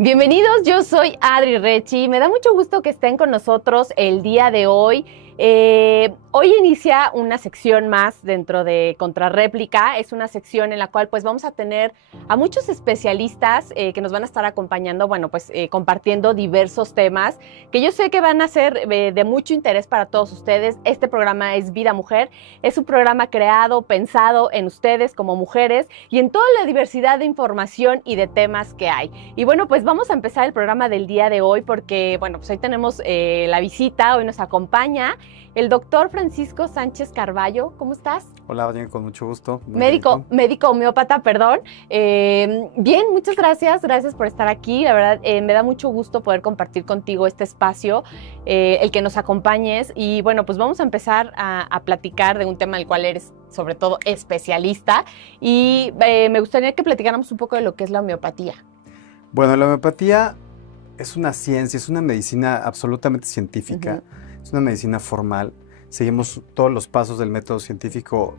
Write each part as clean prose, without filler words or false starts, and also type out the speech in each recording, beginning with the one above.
Bienvenidos, yo soy Adri Rechi. Me da mucho gusto que estén con nosotros el día de hoy. Hoy inicia una sección más dentro de Contrarréplica. Es una sección en la cual pues vamos a tener a muchos especialistas que nos van a estar acompañando, compartiendo diversos temas que yo sé que van a ser de mucho interés para todos ustedes. Este programa es Vida Mujer. Es un programa creado, pensado en ustedes como mujeres y en toda la diversidad de información y de temas que hay. Y bueno, pues vamos a empezar el programa del día de hoy porque, bueno, pues hoy tenemos la visita, hoy nos acompaña el doctor Francisco Sánchez Carballo. ¿Cómo estás? Hola, Adrián, con mucho gusto. Médico homeópata, perdón. Bien, muchas gracias por estar aquí. La verdad, me da mucho gusto poder compartir contigo este espacio, el que nos acompañes. Y bueno, pues vamos a empezar a platicar de un tema del cual eres, sobre todo, especialista. Y me gustaría que platicáramos un poco de lo que es la homeopatía. Bueno, la homeopatía es una ciencia, es una medicina absolutamente científica, es una medicina formal. Seguimos todos los pasos del método científico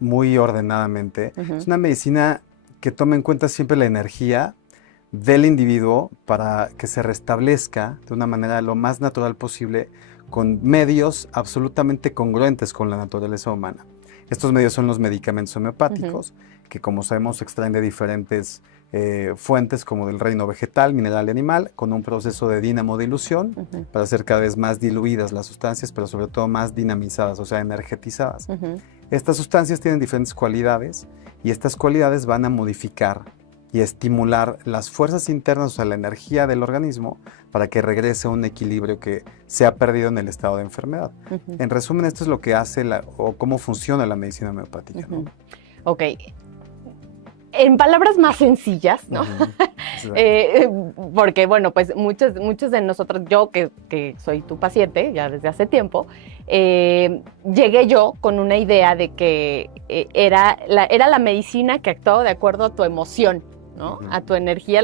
muy ordenadamente. Es una medicina que toma en cuenta siempre la energía del individuo para que se restablezca de una manera lo más natural posible con medios absolutamente congruentes con la naturaleza humana. Estos medios son los medicamentos homeopáticos, que como sabemos se extraen de diferentes fuentes como del reino vegetal, mineral y animal, con un proceso de dinamodilución para hacer cada vez más diluidas las sustancias, pero sobre todo más dinamizadas, o sea, energetizadas. Estas sustancias tienen diferentes cualidades y estas cualidades van a modificar y estimular las fuerzas internas, o sea, la energía del organismo, para que regrese a un equilibrio que se ha perdido en el estado de enfermedad. En resumen, esto es lo que hace o cómo funciona la medicina homeopática, ¿no? Ok. En palabras más sencillas, ¿no? Porque, bueno, pues muchos de nosotros, yo que soy tu paciente ya desde hace tiempo, llegué yo con una idea de que era la medicina que actuaba de acuerdo a tu emoción, ¿no? A tu energía,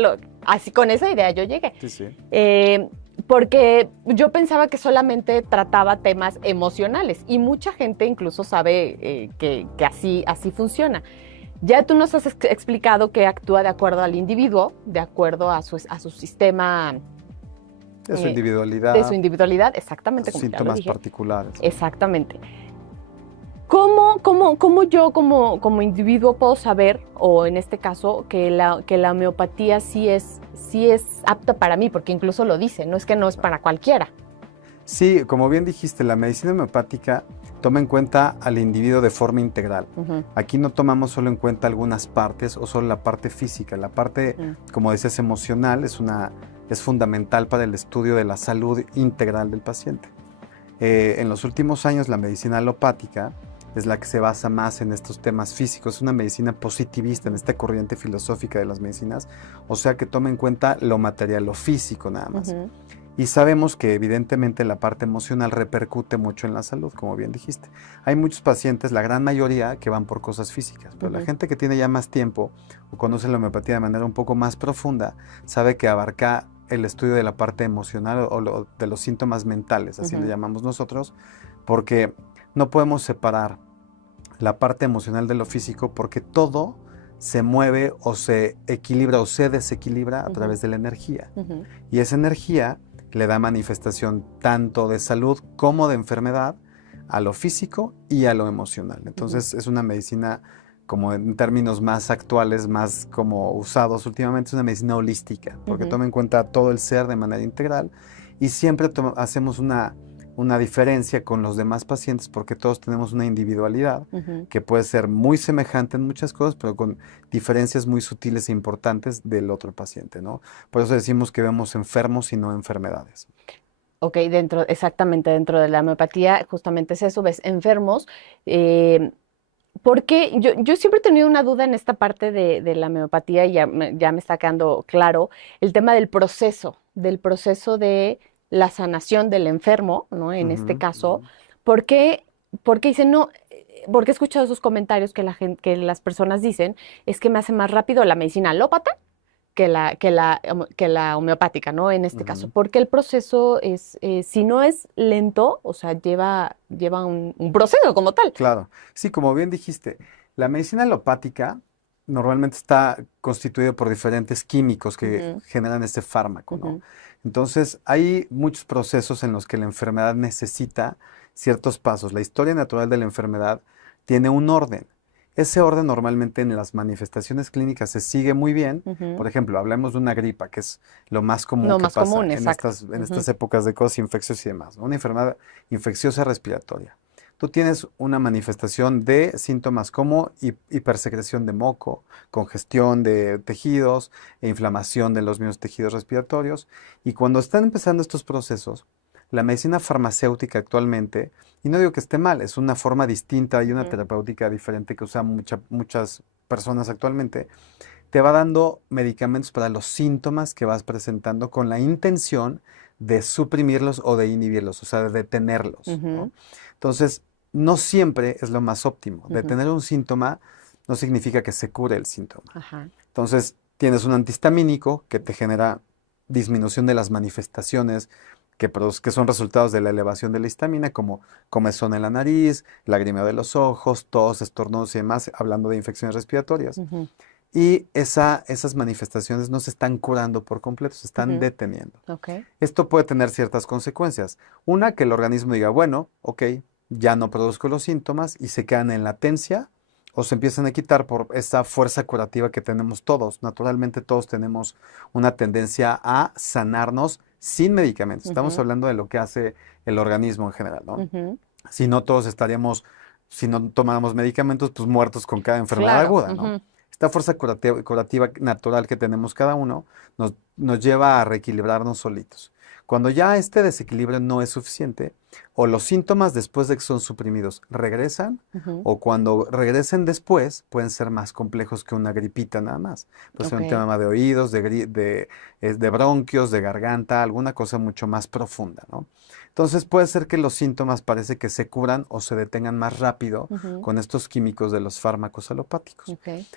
así con esa idea yo llegué. Sí. Porque yo pensaba que solamente trataba temas emocionales y mucha gente incluso sabe que así funciona. Ya tú nos has explicado que actúa de acuerdo al individuo, de acuerdo a su sistema... De su individualidad. De su individualidad, exactamente. Sus síntomas particulares. Exactamente. ¿Cómo yo como individuo puedo saber, o en este caso, que la homeopatía sí es apta para mí? Porque incluso lo dice, no es que no es para cualquiera. Sí, como bien dijiste, la medicina homeopática toma en cuenta al individuo de forma integral. Aquí no tomamos solo en cuenta algunas partes o solo la parte física. La parte, como decías, emocional es fundamental para el estudio de la salud integral del paciente. En los últimos años la medicina alopática es la que se basa más en estos temas físicos. Es una medicina positivista en esta corriente filosófica de las medicinas, o sea que toma en cuenta lo material, lo físico nada más. Y sabemos que evidentemente la parte emocional repercute mucho en la salud, como bien dijiste. Hay muchos pacientes, la gran mayoría, que van por cosas físicas, pero la gente que tiene ya más tiempo o conoce la homeopatía de manera un poco más profunda, sabe que abarca el estudio de la parte emocional o de los síntomas mentales, así le llamamos nosotros, porque no podemos separar la parte emocional de lo físico porque todo se mueve o se equilibra o se desequilibra a través de la energía. Y esa energía le da manifestación tanto de salud como de enfermedad a lo físico y a lo emocional. Entonces es una medicina, como en términos más actuales, más como usados últimamente, es una medicina holística, porque toma en cuenta todo el ser de manera integral y siempre hacemos una diferencia con los demás pacientes porque todos tenemos una individualidad que puede ser muy semejante en muchas cosas, pero con diferencias muy sutiles e importantes del otro paciente, ¿no? Por eso decimos que vemos enfermos y no enfermedades. Ok, exactamente, dentro de la homeopatía justamente es eso, ves enfermos, porque yo siempre he tenido una duda en esta parte de la homeopatía y ya me está quedando claro el tema del proceso de la sanación del enfermo, ¿no? En este caso, porque dicen, no, porque he escuchado esos comentarios que las personas dicen, es que me hace más rápido la medicina alópata que la homeopática, ¿no? En este caso, porque el proceso es, si no es lento, o sea, lleva un proceso como tal. Claro, sí, como bien dijiste, la medicina alopática normalmente está constituido por diferentes químicos que generan este fármaco, ¿no? Entonces, hay muchos procesos en los que la enfermedad necesita ciertos pasos. La historia natural de la enfermedad tiene un orden. Ese orden normalmente en las manifestaciones clínicas se sigue muy bien. Por ejemplo, hablemos de una gripa, que es lo más común Lo que más pasa común, en exacto. estas épocas de cosas infecciosas y demás, ¿no? Una enfermedad infecciosa respiratoria. Tú tienes una manifestación de síntomas como hipersecreción de moco, congestión de tejidos e inflamación de los mismos tejidos respiratorios. Y cuando están empezando estos procesos, la medicina farmacéutica actualmente, y no digo que esté mal, es una forma distinta y una terapéutica diferente que usan muchas personas actualmente, te va dando medicamentos para los síntomas que vas presentando con la intención de suprimirlos o de inhibirlos, o sea, de detenerlos, ¿no? Entonces, no siempre es lo más óptimo. Detener un síntoma no significa que se cure el síntoma. Entonces, tienes un antihistamínico que te genera disminución de las manifestaciones que son resultados de la elevación de la histamina, como comezón en la nariz, lagrimeo de los ojos, tos, estornudos y demás, hablando de infecciones respiratorias. Y esas manifestaciones no se están curando por completo, se están deteniendo. Esto puede tener ciertas consecuencias. Una, que el organismo diga, bueno, ok, ya no produzco los síntomas y se quedan en latencia o se empiezan a quitar por esa fuerza curativa que tenemos todos. Naturalmente todos tenemos una tendencia a sanarnos sin medicamentos. Estamos hablando de lo que hace el organismo en general, ¿no? Si no, todos estaríamos, si no tomáramos medicamentos, pues muertos con cada enfermedad aguda, ¿no? Esta fuerza curativa natural que tenemos cada uno nos lleva a reequilibrarnos solitos. Cuando ya este desequilibrio no es suficiente, o los síntomas después de que son suprimidos regresan, o cuando regresen después pueden ser más complejos que una gripita nada más. Puede ser un tema de oídos, de bronquios, de garganta, alguna cosa mucho más profunda, ¿no? Entonces puede ser que los síntomas parece que se curan o se detengan más rápido con estos químicos de los fármacos alopáticos.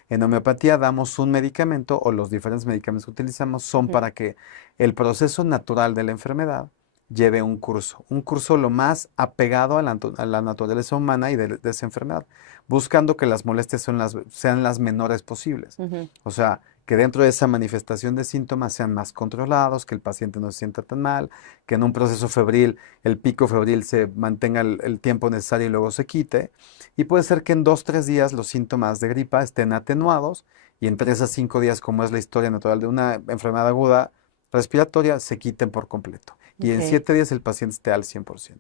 En homeopatía damos un medicamento o los diferentes medicamentos que utilizamos son para que el proceso natural de la enfermedad lleve un curso lo más apegado a la naturaleza humana y de esa enfermedad, buscando que las molestias sean las menores posibles. O sea, que dentro de esa manifestación de síntomas sean más controlados, que el paciente no se sienta tan mal, que en un proceso febril el pico febril se mantenga el tiempo necesario y luego se quite. Y puede ser que en 2-3 días los síntomas de gripa estén atenuados y en 3 a 5 días, como es la historia natural de una enfermedad aguda respiratoria, se quiten por completo. Y en 7 días el paciente esté al 100%.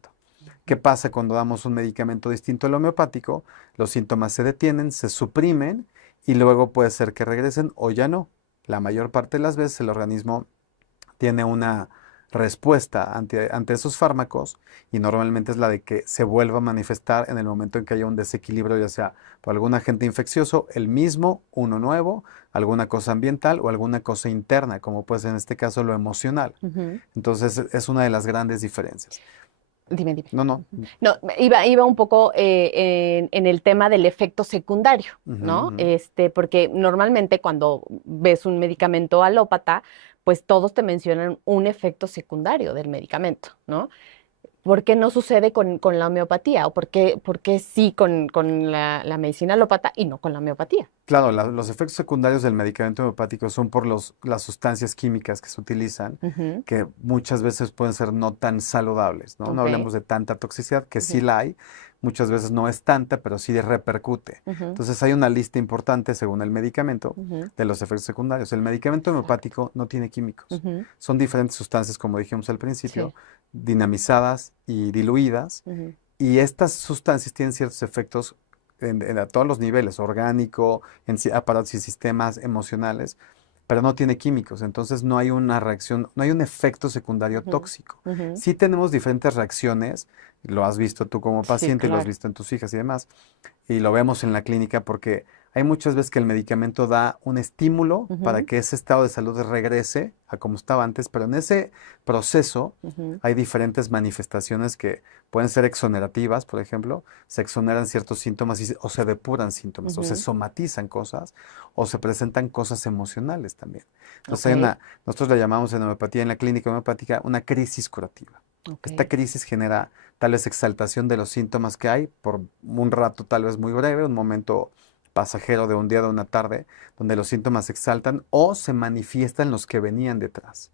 ¿Qué pasa cuando damos un medicamento distinto al homeopático? Los síntomas se detienen, se suprimen y luego puede ser que regresen o ya no. La mayor parte de las veces el organismo tiene una respuesta ante esos fármacos y normalmente es la de que se vuelva a manifestar en el momento en que haya un desequilibrio, ya sea por algún agente infeccioso, el mismo, uno nuevo, alguna cosa ambiental o alguna cosa interna, como puede ser en este caso lo emocional. Entonces es una de las grandes diferencias. Dime. No. No, iba un poco en el tema del efecto secundario, ¿no? Porque normalmente cuando ves un medicamento alópata, pues todos te mencionan un efecto secundario del medicamento, ¿no? ¿Por qué no sucede con la homeopatía? ¿O por qué sí con la medicina alópata y no con la homeopatía? Claro, los efectos secundarios del medicamento homeopático son por las sustancias químicas que se utilizan, que muchas veces pueden ser no tan saludables, ¿no? No hablemos de tanta toxicidad, que sí la hay, muchas veces no es tanta, pero sí repercute. Entonces hay una lista importante, según el medicamento, de los efectos secundarios. El medicamento homeopático no tiene químicos. Son diferentes sustancias, como dijimos al principio, dinamizadas y diluidas, y estas sustancias tienen ciertos efectos a todos los niveles, orgánico, en aparatos y sistemas emocionales, pero no tiene químicos, entonces no hay una reacción, no hay un efecto secundario tóxico. Sí tenemos diferentes reacciones, lo has visto tú como paciente, lo has visto en tus hijas y demás, y lo vemos en la clínica porque hay muchas veces que el medicamento da un estímulo para que ese estado de salud regrese a como estaba antes, pero en ese proceso hay diferentes manifestaciones que pueden ser exonerativas, por ejemplo, se exoneran ciertos síntomas o se depuran síntomas, o se somatizan cosas, o se presentan cosas emocionales también. Entonces nosotros la llamamos en homeopatía, en la clínica homeopática, una crisis curativa. Esta crisis genera tal vez exaltación de los síntomas que hay por un rato tal vez muy breve, un momento pasajero de un día, de una tarde, donde los síntomas se exaltan o se manifiestan los que venían detrás.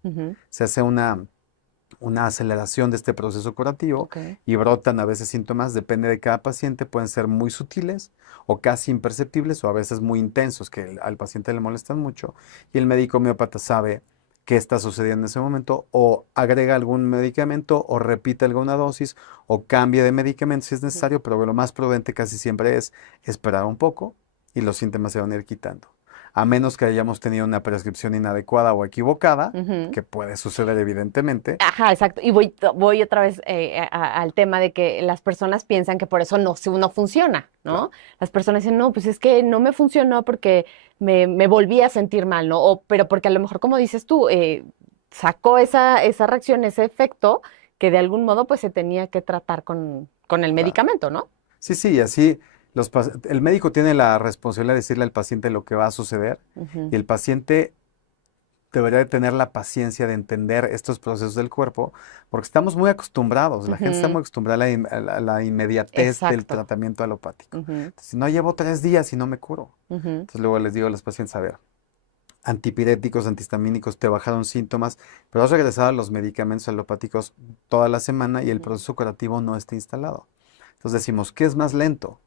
Se hace una aceleración de este proceso curativo y brotan a veces síntomas, depende de cada paciente, pueden ser muy sutiles o casi imperceptibles o a veces muy intensos que al paciente le molestan mucho y el médico homeópata sabe qué está sucediendo en ese momento o agrega algún medicamento o repite alguna dosis o cambia de medicamento si es necesario, pero lo más prudente casi siempre es esperar un poco y los síntomas se van a ir quitando. A menos que hayamos tenido una prescripción inadecuada o equivocada, que puede suceder evidentemente. Ajá, exacto. Y voy otra vez al tema de que las personas piensan que por eso no funciona, ¿no? Claro. Las personas dicen, no, pues es que no me funcionó porque me volví a sentir mal, ¿no? Pero porque a lo mejor, como dices tú, sacó esa reacción, ese efecto, que de algún modo pues se tenía que tratar con el medicamento, ¿no? Sí, sí, y así el médico tiene la responsabilidad de decirle al paciente lo que va a suceder y el paciente debería de tener la paciencia de entender estos procesos del cuerpo porque estamos muy acostumbrados, la gente está muy acostumbrada a la inmediatez del tratamiento alopático. Entonces, si no, llevo 3 días y no me curo. Entonces luego les digo a los pacientes, a ver, antipiréticos, antihistamínicos, te bajaron síntomas, pero has regresado a los medicamentos alopáticos toda la semana y el proceso curativo no está instalado. Entonces decimos, ¿qué es más lento?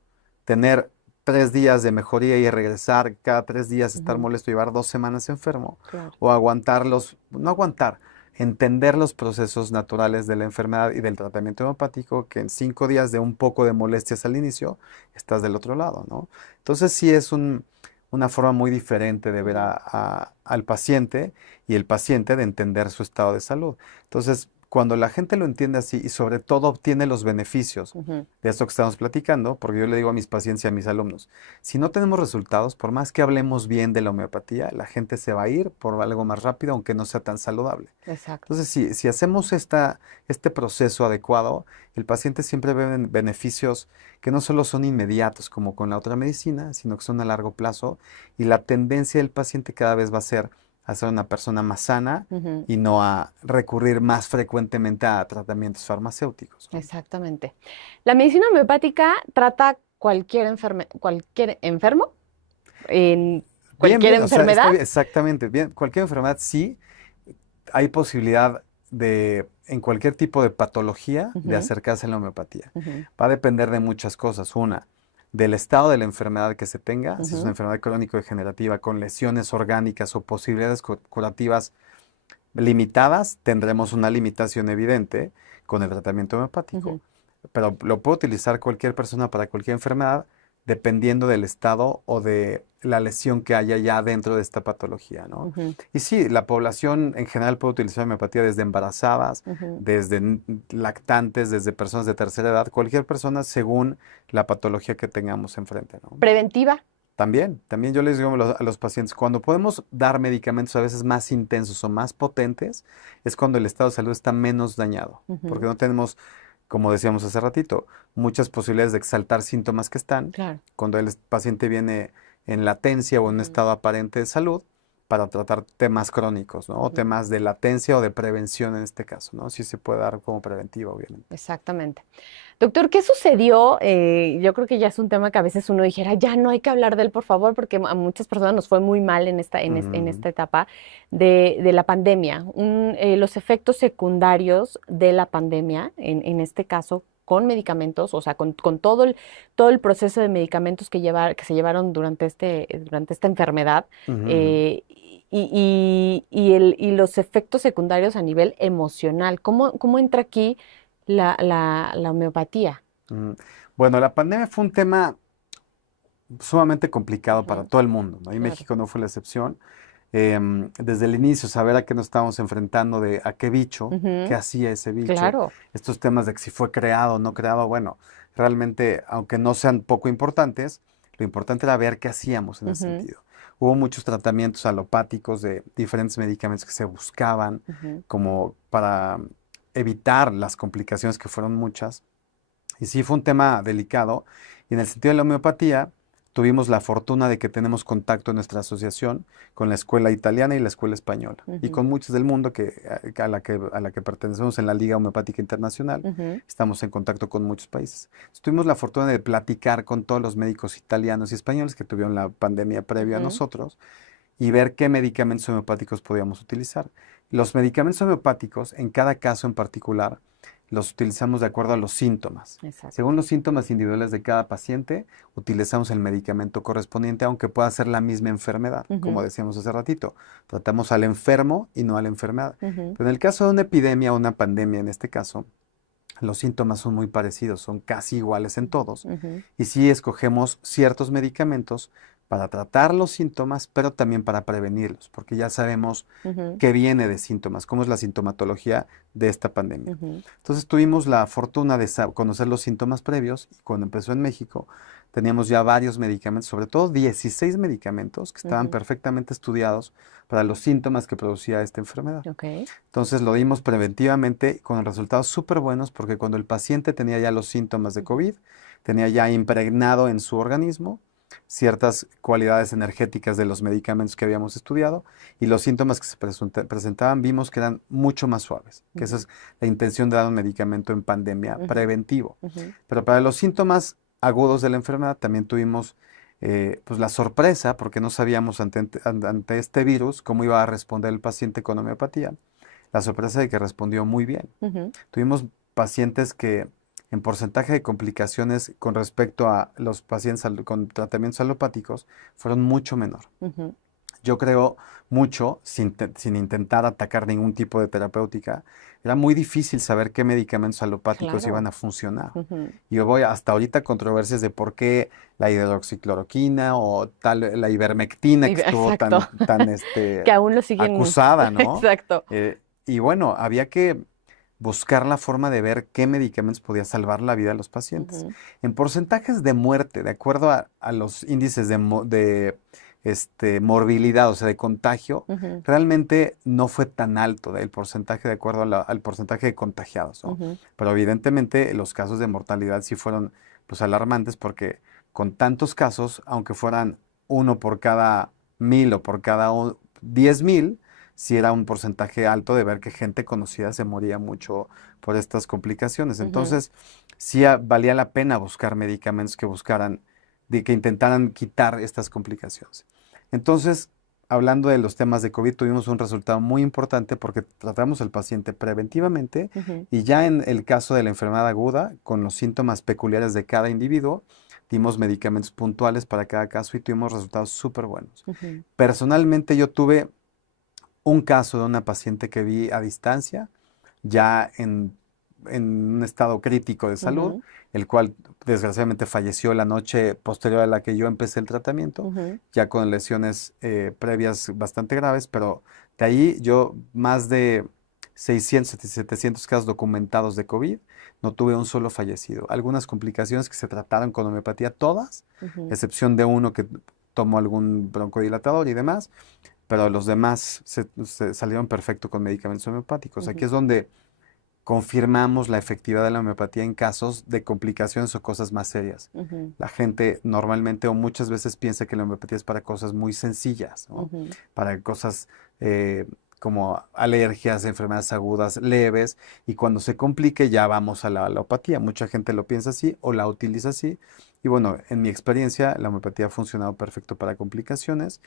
Tener 3 días de mejoría y regresar cada 3 días, estar molesto y llevar 2 semanas enfermo, o no aguantar, entender los procesos naturales de la enfermedad y del tratamiento homeopático, que en 5 días de un poco de molestias al inicio, estás del otro lado, ¿no? Entonces sí es una forma muy diferente de ver al paciente y el paciente de entender su estado de salud. Entonces, cuando la gente lo entiende así y sobre todo obtiene los beneficios de esto que estamos platicando, porque yo le digo a mis pacientes y a mis alumnos, si no tenemos resultados, por más que hablemos bien de la homeopatía, la gente se va a ir por algo más rápido, aunque no sea tan saludable. Exacto. Entonces, si hacemos este proceso adecuado, el paciente siempre ve beneficios que no solo son inmediatos como con la otra medicina, sino que son a largo plazo y la tendencia del paciente cada vez va a ser a ser una persona más sana y no a recurrir más frecuentemente a tratamientos farmacéuticos, ¿no? Exactamente. La medicina homeopática trata cualquier enfermo en cualquier enfermedad. O sea, exactamente, bien, cualquier enfermedad sí, hay posibilidad de, en cualquier tipo de patología, de acercarse a la homeopatía. Va a depender de muchas cosas. Una, del estado de la enfermedad que se tenga, si es una enfermedad crónico-degenerativa con lesiones orgánicas o posibilidades curativas limitadas, tendremos una limitación evidente con el tratamiento homeopático. Pero lo puede utilizar cualquier persona para cualquier enfermedad, dependiendo del estado o de la lesión que haya ya dentro de esta patología, ¿no? Y sí, la población en general puede utilizar homeopatía desde embarazadas, desde lactantes, desde personas de tercera edad, cualquier persona según la patología que tengamos enfrente, ¿no? ¿Preventiva? También yo les digo a los pacientes, cuando podemos dar medicamentos a veces más intensos o más potentes, es cuando el estado de salud está menos dañado, porque no tenemos, como decíamos hace ratito, muchas posibilidades de exaltar síntomas que están. Claro. Cuando el paciente viene en latencia o en un estado aparente de salud, para tratar temas crónicos, ¿no? O temas de latencia o de prevención en este caso, ¿no? Sí se puede dar como preventiva, obviamente. Exactamente. Doctor, ¿qué sucedió? Yo creo que ya es un tema que a veces uno dijera, ya no hay que hablar de él, por favor, porque a muchas personas nos fue muy mal en esta etapa de la pandemia. Los efectos secundarios de la pandemia, en este caso, con medicamentos, o sea, con todo el proceso de medicamentos que se llevaron durante esta enfermedad, y los efectos secundarios a nivel emocional. ¿Cómo entra aquí la homeopatía? Bueno, la pandemia fue un tema sumamente complicado para todo el mundo, ¿no? Y Claro. México no fue la excepción. Desde el inicio, saber a qué nos estábamos enfrentando, de a qué bicho, qué hacía ese bicho. Claro. Estos temas de que si fue creado o no creado, bueno, realmente, aunque no sean poco importantes, lo importante era ver qué hacíamos en ese sentido. Hubo muchos tratamientos alopáticos de diferentes medicamentos que se buscaban como para evitar las complicaciones, que fueron muchas. Y sí fue un tema delicado. Y en el sentido de la homeopatía, tuvimos la fortuna de que tenemos contacto en nuestra asociación con la escuela italiana y la escuela española, y con muchos del mundo a la que pertenecemos en la Liga Homeopática Internacional. Estamos en contacto con muchos países. Tuvimos la fortuna de platicar con todos los médicos italianos y españoles que tuvieron la pandemia previa a nosotros y ver qué medicamentos homeopáticos podíamos utilizar. Los medicamentos homeopáticos, en cada caso en particular, los utilizamos de acuerdo a los síntomas. Exacto. Según los síntomas individuales de cada paciente, utilizamos el medicamento correspondiente, aunque pueda ser la misma enfermedad, como decíamos hace ratito. Tratamos al enfermo y no a la enfermedad. Pero en el caso de una epidemia o una pandemia, en este caso, los síntomas son muy parecidos, son casi iguales en todos. Y sí escogemos ciertos medicamentos para tratar los síntomas, pero también para prevenirlos, porque ya sabemos qué viene de síntomas, cómo es la sintomatología de esta pandemia. Entonces tuvimos la fortuna de conocer los síntomas previos, y cuando empezó en México teníamos ya varios medicamentos, sobre todo 16 medicamentos que estaban perfectamente estudiados para los síntomas que producía esta enfermedad. Entonces lo dimos preventivamente con resultados súper buenos, porque cuando el paciente tenía ya los síntomas de COVID, tenía ya impregnado en su organismo ciertas cualidades energéticas de los medicamentos que habíamos estudiado, y los síntomas que se presentaban vimos que eran mucho más suaves, que esa es la intención de dar un medicamento en pandemia preventivo. Pero para los síntomas agudos de la enfermedad también tuvimos pues la sorpresa, porque no sabíamos ante este virus cómo iba a responder el paciente con homeopatía, la sorpresa de que respondió muy bien. Tuvimos pacientes que en porcentaje de complicaciones con respecto a los pacientes con tratamientos alopáticos fueron mucho menor. Yo creo mucho, sin intentar atacar ningún tipo de terapéutica, era muy difícil saber qué medicamentos alopáticos iban a funcionar. Y yo voy hasta ahorita controversias de por qué la hidroxicloroquina o la ivermectina que estuvo tan que aún lo siguen acusada, ¿no? Exacto. Y bueno, había que buscar la forma de ver qué medicamentos podía salvar la vida de los pacientes. En porcentajes de muerte, de acuerdo a los índices de morbilidad, o sea, de contagio, realmente no fue tan alto el porcentaje de acuerdo al porcentaje de contagiados, ¿no? Pero evidentemente los casos de mortalidad sí fueron pues alarmantes, porque con tantos casos, aunque fueran uno por cada 1000 o por cada 10,000, sí era un porcentaje alto de ver que gente conocida se moría mucho por estas complicaciones. Entonces, sí valía la pena buscar medicamentos que intentaran quitar estas complicaciones. Entonces, hablando de los temas de COVID, tuvimos un resultado muy importante porque tratamos al paciente preventivamente y ya en el caso de la enfermedad aguda, con los síntomas peculiares de cada individuo, dimos medicamentos puntuales para cada caso y tuvimos resultados súper buenos. Personalmente, yo tuve un caso de una paciente que vi a distancia, ya en un estado crítico de salud, el cual desgraciadamente falleció la noche posterior a la que yo empecé el tratamiento, ya con lesiones previas bastante graves, pero de ahí yo más de 600, 700 casos documentados de COVID, no tuve un solo fallecido. Algunas complicaciones que se trataron con homeopatía, todas, excepción de uno que tomó algún broncodilatador y demás, pero los demás se salieron perfecto con medicamentos homeopáticos. Aquí es donde confirmamos la efectividad de la homeopatía en casos de complicaciones o cosas más serias. La gente normalmente o muchas veces piensa que la homeopatía es para cosas muy sencillas, ¿no? Para cosas como alergias, enfermedades agudas leves, y cuando se complique ya vamos a la alopatía. Mucha gente lo piensa así o la utiliza así, y bueno, en mi experiencia la homeopatía ha funcionado perfecto para complicaciones.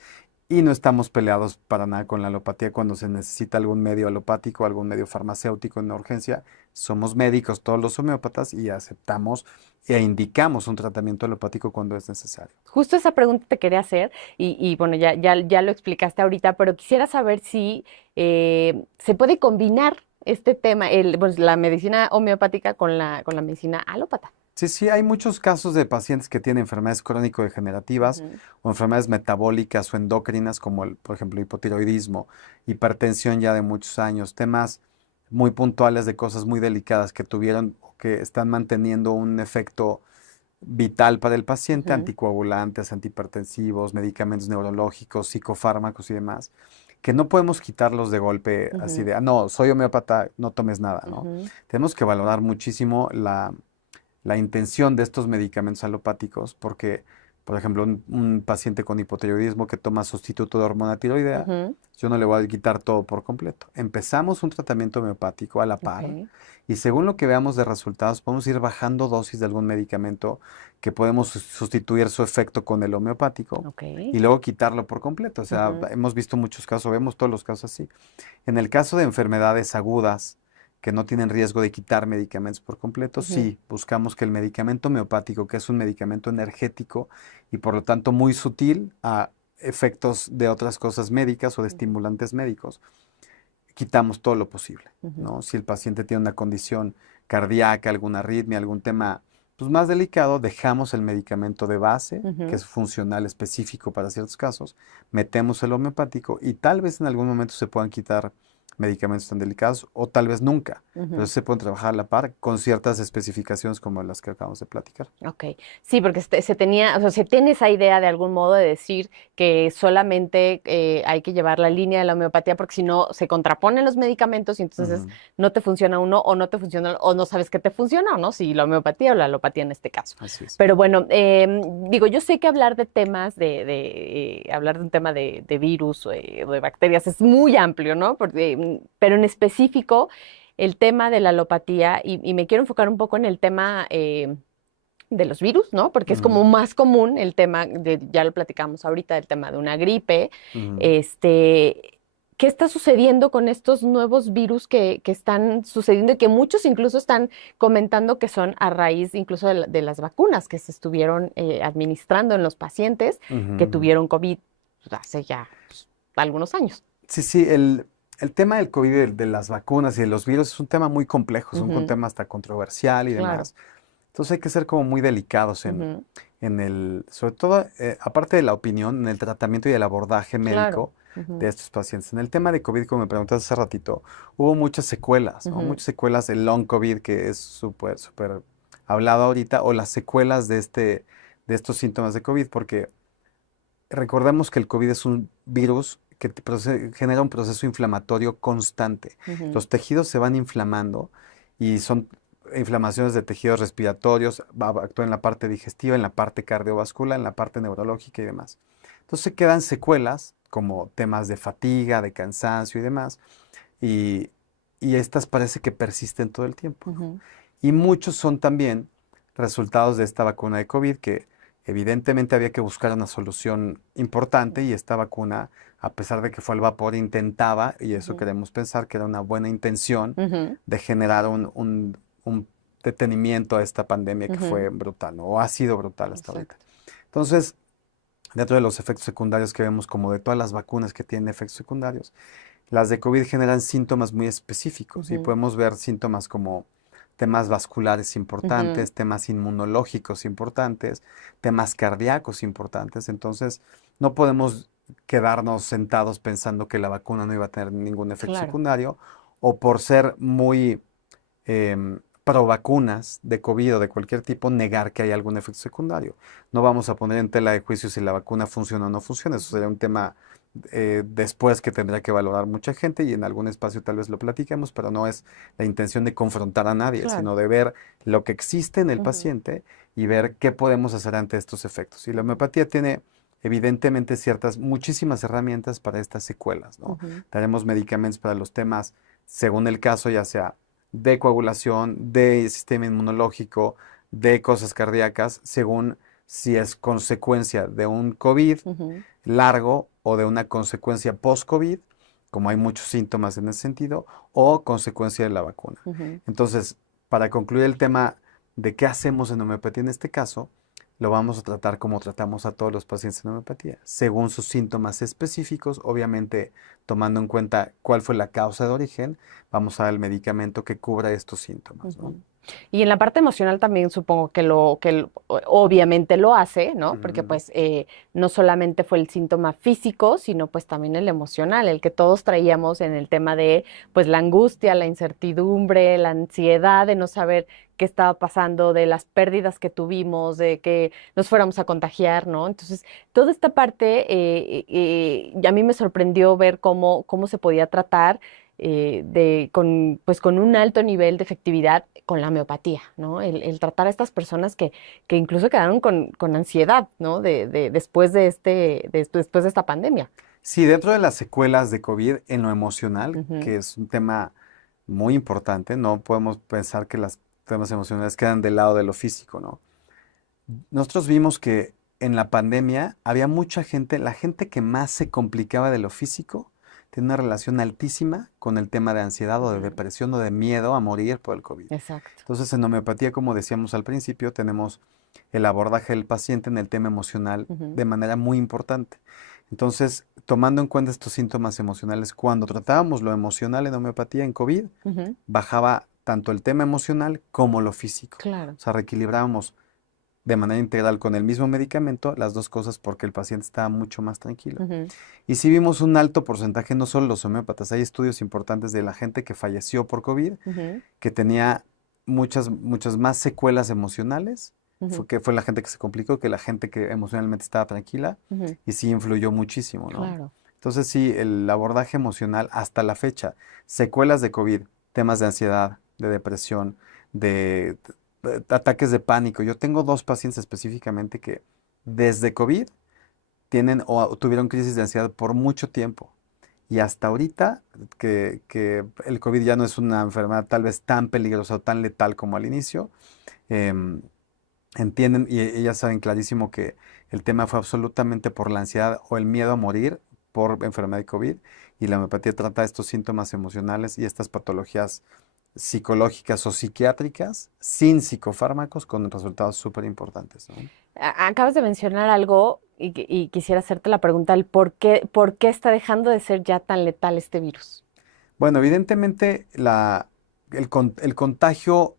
Y no estamos peleados para nada con la alopatía cuando se necesita algún medio alopático, algún medio farmacéutico en urgencia. Somos médicos, todos los homeópatas, y aceptamos e indicamos un tratamiento alopático cuando es necesario. Justo esa pregunta te quería hacer y bueno, ya lo explicaste ahorita, pero quisiera saber si se puede combinar este tema, pues, la medicina homeopática con la medicina alópata. Sí, hay muchos casos de pacientes que tienen enfermedades crónico-degenerativas o enfermedades metabólicas o endocrinas, como por ejemplo, hipotiroidismo, hipertensión ya de muchos años, temas muy puntuales de cosas muy delicadas que tuvieron o que están manteniendo un efecto vital para el paciente, anticoagulantes, antihipertensivos, medicamentos neurológicos, psicofármacos y demás, que no podemos quitarlos de golpe así de, no, soy homeópata, no tomes nada, ¿no? Tenemos que valorar muchísimo la intención de estos medicamentos alopáticos, porque Por ejemplo, un paciente con hipotiroidismo que toma sustituto de hormona tiroidea, yo no le voy a quitar todo por completo. Empezamos un tratamiento homeopático a la par y según lo que veamos de resultados, podemos ir bajando dosis de algún medicamento que podemos sustituir su efecto con el homeopático y luego quitarlo por completo. O sea, hemos visto muchos casos, vemos todos los casos así. En el caso de enfermedades agudas, que no tienen riesgo de quitar medicamentos por completo, sí, buscamos que el medicamento homeopático, que es un medicamento energético y por lo tanto muy sutil a efectos de otras cosas médicas o de estimulantes médicos, quitamos todo lo posible, ¿no? Si el paciente tiene una condición cardíaca, alguna arritmia, algún tema pues, más delicado, dejamos el medicamento de base, que es funcional específico para ciertos casos, metemos el homeopático y tal vez en algún momento se puedan quitar medicamentos tan delicados o tal vez nunca, pero se pueden trabajar a la par con ciertas especificaciones como las que acabamos de platicar. Ok, sí, porque se tenía, o sea, se tiene esa idea de algún modo de decir que solamente hay que llevar la línea de la homeopatía porque si no se contraponen los medicamentos y entonces no te funciona uno o no te funciona o no sabes qué te funciona, ¿no? Si la homeopatía o la alopatía en este caso. Así es. Pero bueno, digo, yo sé que hablar de temas, hablar de un tema de virus o de bacterias es muy amplio, ¿no? Pero en específico el tema de la alopatía y me quiero enfocar un poco en el tema de los virus, ¿no? Porque es como más común el tema, ya lo platicamos ahorita, el tema de una gripe. ¿Qué está sucediendo con estos nuevos virus que están sucediendo y que muchos incluso están comentando que son a raíz incluso de las vacunas que se estuvieron administrando en los pacientes que tuvieron COVID hace ya algunos años? Sí, el tema del COVID, de las vacunas y de los virus es un tema muy complejo, es un tema hasta controversial y demás. Entonces hay que ser como muy delicados en sobre todo, aparte de la opinión, en el tratamiento y el abordaje médico de estos pacientes. En el tema de COVID, como me preguntaste hace ratito, hubo muchas secuelas, ¿no? Muchas secuelas del long COVID, que es súper hablado ahorita, o las secuelas de estos síntomas de COVID, porque recordemos que el COVID es un virus que genera un proceso inflamatorio constante. Los tejidos se van inflamando y son inflamaciones de tejidos respiratorios, actúan en la parte digestiva, en la parte cardiovascular, en la parte neurológica y demás. Entonces quedan secuelas como temas de fatiga, de cansancio y demás, y estas parece que persisten todo el tiempo, ¿no? Y muchos son también resultados de esta vacuna de COVID que evidentemente había que buscar una solución importante y esta vacuna, a pesar de que fue al vapor, intentaba, y eso queremos pensar que era una buena intención de generar un detenimiento a esta pandemia que fue brutal, ¿no? O ha sido brutal hasta ahorita. Entonces, dentro de los efectos secundarios que vemos, como de todas las vacunas que tienen efectos secundarios, las de COVID generan síntomas muy específicos y podemos ver síntomas como temas vasculares importantes, temas inmunológicos importantes, temas cardíacos importantes. Entonces, no podemos quedarnos sentados pensando que la vacuna no iba a tener ningún efecto secundario o por ser muy pro vacunas de COVID o de cualquier tipo, negar que hay algún efecto secundario. No vamos a poner en tela de juicio si la vacuna funciona o no funciona. Eso sería un tema después que tendrá que valorar mucha gente y en algún espacio tal vez lo platiquemos, pero no es la intención de confrontar a nadie, sino de ver lo que existe en el paciente y ver qué podemos hacer ante estos efectos. Y la homeopatía tiene evidentemente muchísimas herramientas para estas secuelas, ¿no? Tenemos medicamentos para los temas, según el caso, ya sea de coagulación, de sistema inmunológico, de cosas cardíacas, según si es consecuencia de un COVID largo o de una consecuencia post-COVID, como hay muchos síntomas en ese sentido, o consecuencia de la vacuna. Entonces, para concluir el tema de qué hacemos en homeopatía en este caso, lo vamos a tratar como tratamos a todos los pacientes en homeopatía, según sus síntomas específicos, obviamente tomando en cuenta cuál fue la causa de origen, vamos a dar el medicamento que cubra estos síntomas, ¿no? Y en la parte emocional también supongo que obviamente lo hace, ¿no? Porque pues no solamente fue el síntoma físico, sino pues también el emocional, el que todos traíamos en el tema de pues la angustia, la incertidumbre, la ansiedad de no saber qué estaba pasando, de las pérdidas que tuvimos, de que nos fuéramos a contagiar, ¿no? Entonces, toda esta parte a mí me sorprendió ver cómo se podía tratar. pues con un alto nivel de efectividad con la homeopatía, ¿no? El tratar a estas personas que incluso quedaron con ansiedad, ¿no? Después después de esta pandemia. Sí, dentro de las secuelas de COVID en lo emocional, Ujú, que es un tema muy importante, no podemos pensar que los temas emocionales quedan del lado de lo físico, ¿no? Nosotros vimos que en la pandemia había mucha gente, la gente que más se complicaba de lo físico, tiene una relación altísima con el tema de ansiedad o de ujú, depresión o de miedo a morir por el COVID. exacto. Entonces, en homeopatía, como decíamos al principio, tenemos el abordaje del paciente en el tema emocional Ujú, de manera muy importante. Entonces, tomando en cuenta estos síntomas emocionales, cuando tratábamos lo emocional en homeopatía en COVID, ujú, bajaba tanto el tema emocional como lo físico. claro. O sea, reequilibrábamos de manera integral con el mismo medicamento las dos cosas porque el paciente estaba mucho más tranquilo. Ujú, Y sí vimos un alto porcentaje, no solo los homeópatas, hay estudios importantes de la gente que falleció por COVID, ujú, que tenía muchas más secuelas emocionales, ujú, que fue la gente que se complicó, que la gente que emocionalmente estaba tranquila, ujú, y sí influyó muchísimo, ¿no? claro. Entonces sí, el abordaje emocional hasta la fecha, secuelas de COVID, temas de ansiedad, de depresión, de ataques de pánico. Yo tengo dos pacientes específicamente que desde COVID tienen o tuvieron crisis de ansiedad por mucho tiempo. Y hasta ahorita, que el COVID ya no es una enfermedad tal vez tan peligrosa o tan letal como al inicio, em, entienden y ellas saben clarísimo que el tema fue absolutamente por la ansiedad o el miedo a morir por enfermedad de COVID. Y la homeopatía trata estos síntomas emocionales y estas patologías psicológicas o psiquiátricas sin psicofármacos con resultados súper importantes, ¿no? Acabas de mencionar algo y quisiera hacerte la pregunta, por qué está dejando de ser ya tan letal este virus? Bueno, evidentemente el contagio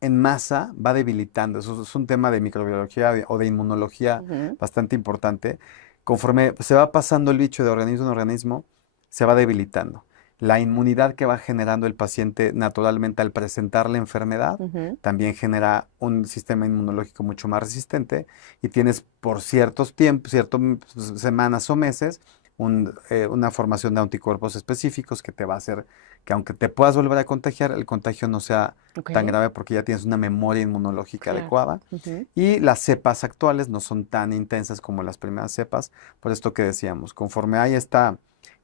en masa va debilitando. Eso es un tema de microbiología o de inmunología Ujú, bastante importante. Conforme se va pasando el bicho de organismo en organismo, se va debilitando. La inmunidad que va generando el paciente naturalmente al presentar la enfermedad ujú, también genera un sistema inmunológico mucho más resistente y tienes por ciertos tiempos, ciertas semanas o meses, una formación de anticuerpos específicos que te va a hacer que aunque te puedas volver a contagiar, el contagio no sea ok, tan grave porque ya tienes una memoria inmunológica claro. adecuada. Ujú, Y las cepas actuales no son tan intensas como las primeras cepas, por esto que decíamos, conforme hay esta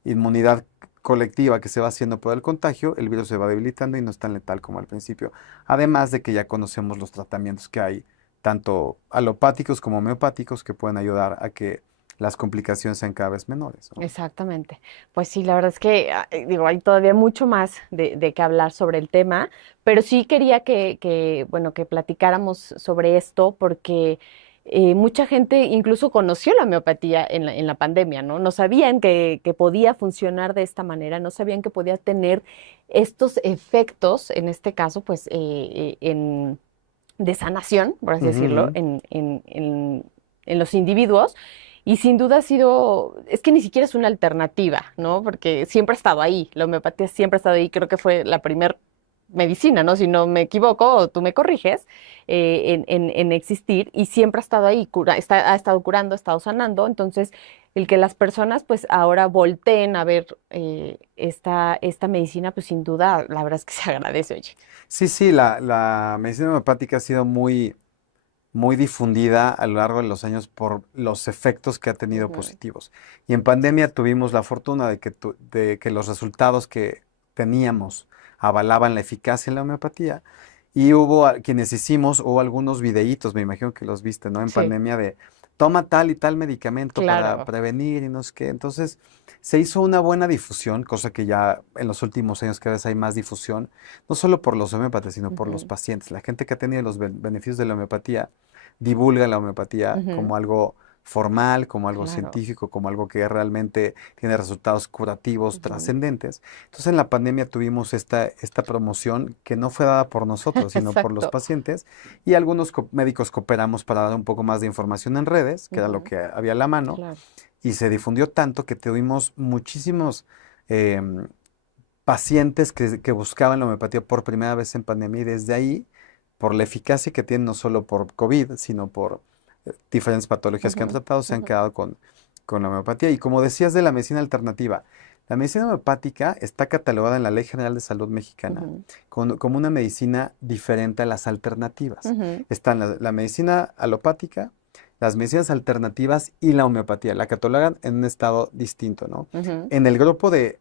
inmunidad colectiva que se va haciendo por el contagio, el virus se va debilitando y no es tan letal como al principio. Además de que ya conocemos los tratamientos que hay, tanto alopáticos como homeopáticos, que pueden ayudar a que las complicaciones sean cada vez menores, ¿no? exactamente. Pues sí, la verdad es que, digo, hay todavía mucho más de qué hablar sobre el tema, pero sí quería bueno, que platicáramos sobre esto porque mucha gente incluso conoció la homeopatía en la pandemia, ¿no? No sabían que podía funcionar de esta manera, no sabían que podía tener estos efectos, en este caso, pues, de sanación, por así Ujú, decirlo, ujú. en los individuos. Y sin duda ha sido, es que ni siquiera es una alternativa, ¿no? Porque siempre ha estado ahí, la homeopatía siempre ha estado ahí, creo que fue la primer medicina, ¿no? Si no me equivoco, o tú me corriges, en existir y siempre ha estado ahí, ha estado curando, ha estado sanando. Entonces, el que las personas pues ahora volteen a ver esta medicina, pues sin duda, la verdad es que se agradece, oye. Sí, sí, la medicina homeopática ha sido muy difundida a lo largo de los años por los efectos que ha tenido Ujú, positivos. Y en pandemia tuvimos la fortuna de que los resultados que teníamos avalaban la eficacia en la homeopatía. Y hubo quienes hicimos, o algunos videitos, me imagino que los viste, ¿no? En sí, pandemia de toma tal y tal medicamento para claro. prevenir y no sé qué. Entonces se hizo una buena difusión, cosa que ya en los últimos años cada vez hay más difusión, no solo por los homeópatas, sino por los Ujú, pacientes. La gente que ha tenido los beneficios de la homeopatía divulga la homeopatía ujú, como algo formal, como algo claro. científico, como algo que realmente tiene resultados curativos Ujú, trascendentes. Entonces en la pandemia tuvimos esta promoción que no fue dada por nosotros, sino por los exacto. pacientes y algunos médicos cooperamos para dar un poco más de información en redes, que era lo Ujú, que había a la mano, claro. y se difundió tanto que tuvimos muchísimos em, pacientes que buscaban la homeopatía por primera vez en pandemia y desde ahí, por la eficacia que tiene no solo por COVID, sino por diferentes patologías que han Ujú, tratado, se han ujú, quedado con la homeopatía. Y como decías de la medicina alternativa, La medicina homeopática está catalogada en la Ley General de Salud Mexicana como una medicina diferente a las alternativas. Están la medicina alopática, las medicinas alternativas y la homeopatía. La catalogan en un estado distinto, ¿no? En el grupo de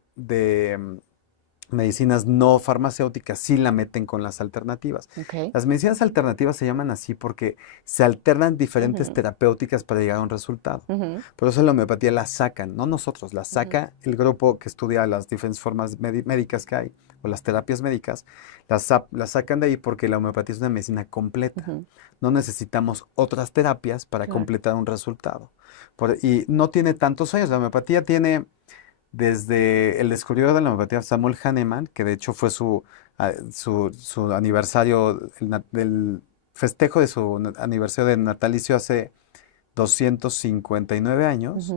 medicinas no farmacéuticas sí la meten con las alternativas. Las medicinas alternativas se llaman así porque se alternan diferentes terapéuticas para llegar a un resultado. Por eso la homeopatía la sacan, no nosotros, la saca el grupo que estudia las diferentes formas médicas que hay, o las terapias médicas, las sacan de ahí porque la homeopatía es una medicina completa. No necesitamos otras terapias para completar un resultado. Y no tiene tantos años, la homeopatía tiene... Desde el descubridor de la homeopatía, Samuel Hahnemann, que de hecho fue su aniversario, del festejo de su aniversario de natalicio hace 259 años,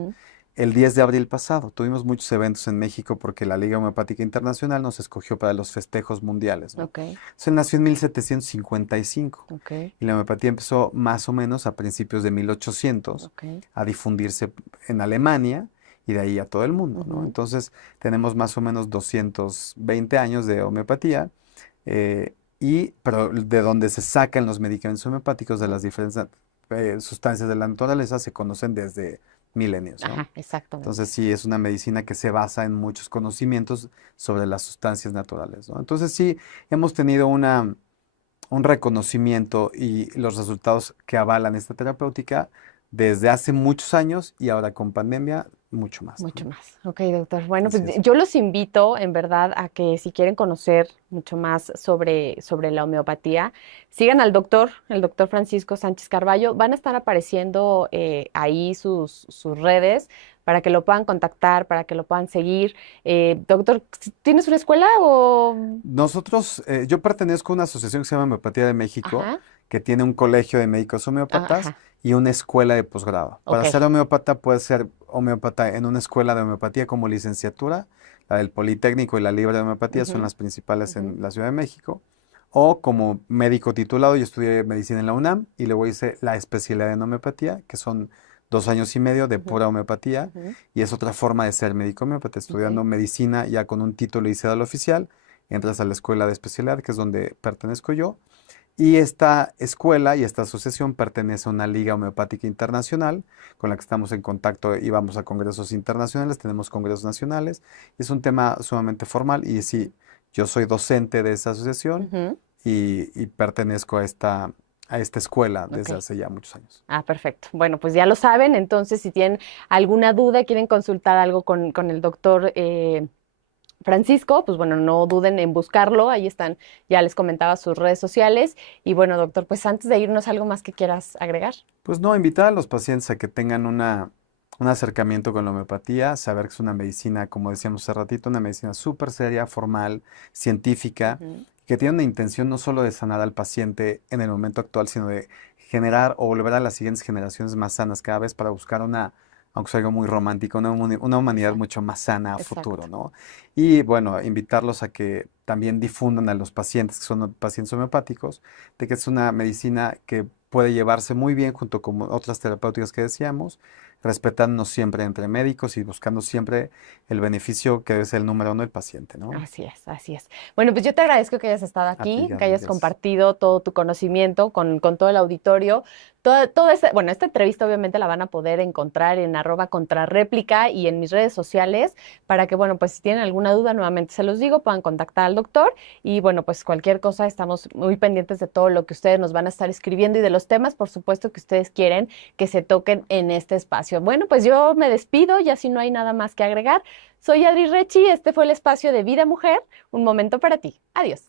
el 10 de abril pasado. Tuvimos muchos eventos en México porque la Liga Homeopática Internacional nos escogió para los festejos mundiales, ¿no? Él nació en 1755 y la homeopatía empezó más o menos a principios de 1800 a difundirse en Alemania, y de ahí a todo el mundo, ¿no? Entonces, tenemos más o menos 220 años de homeopatía, pero de donde se sacan los medicamentos homeopáticos de las diferentes sustancias de la naturaleza se conocen desde milenios, ¿no? Exactamente. Entonces, sí, es una medicina que se basa en muchos conocimientos sobre las sustancias naturales, ¿no? Entonces, sí, hemos tenido un reconocimiento y los resultados que avalan esta terapéutica desde hace muchos años y ahora con pandemia mucho más. Mucho más. Ok, doctor. Bueno, pues yo los invito en verdad a que si quieren conocer mucho más sobre la homeopatía, sigan al doctor, el doctor Francisco Sánchez Carballo. Van a estar apareciendo ahí sus redes para que lo puedan contactar, para que lo puedan seguir. Doctor, ¿tienes una escuela o...? Nosotros, yo pertenezco a una asociación que se llama Homeopatía de México, que tiene un colegio de médicos homeópatas y una escuela de posgrado. Para ser homeópata, puedes ser homeópata en una escuela de homeopatía como licenciatura, la del Politécnico y la Libre de Homeopatía son las principales en la Ciudad de México, o como médico titulado. Yo estudié medicina en la UNAM y luego hice la especialidad en homeopatía, que son 2 años y medio de pura homeopatía, y es otra forma de ser médico homeópata, estudiando medicina ya con un título ICEDAL oficial, entras a la escuela de especialidad, que es donde pertenezco yo. Y esta escuela y esta asociación pertenece a una liga homeopática internacional con la que estamos en contacto y vamos a congresos internacionales, tenemos congresos nacionales. Es un tema sumamente formal y sí, yo soy docente de esa asociación y pertenezco a esta escuela desde hace ya muchos años. Perfecto. Bueno, pues ya lo saben. Entonces, si tienen alguna duda, quieren consultar algo con el doctor Francisco, pues bueno, no duden en buscarlo, ahí están, ya les comentaba sus redes sociales. Y bueno, doctor, pues antes de irnos, ¿algo más que quieras agregar? Pues no, invitar a los pacientes a que tengan un acercamiento con la homeopatía, saber que es una medicina, como decíamos hace ratito, una medicina súper seria, formal, científica, que tiene una intención no solo de sanar al paciente en el momento actual, sino de generar o volver a las siguientes generaciones más sanas cada vez para buscar aunque sea algo muy romántico, una humanidad mucho más sana a futuro, ¿no? Y bueno, invitarlos a que también difundan a los pacientes que son pacientes homeopáticos, de que es una medicina que puede llevarse muy bien junto con otras terapéuticas que decíamos, respetándonos siempre entre médicos y buscando siempre el beneficio que es el número 1 del paciente, ¿no? Así es, así es. Bueno, pues yo te agradezco que hayas estado aquí, que hayas compartido todo tu conocimiento con todo el auditorio. Esta entrevista obviamente la van a poder encontrar en @contrarréplica y en mis redes sociales para que, bueno, pues si tienen alguna duda, nuevamente se los digo, puedan contactar al doctor y, bueno, pues cualquier cosa, estamos muy pendientes de todo lo que ustedes nos van a estar escribiendo y de los temas, por supuesto, que ustedes quieren que se toquen en este espacio. Bueno, pues yo me despido, ya si no hay nada más que agregar. Soy Adri Rechi, este fue el espacio de Vida Mujer, un momento para ti. Adiós.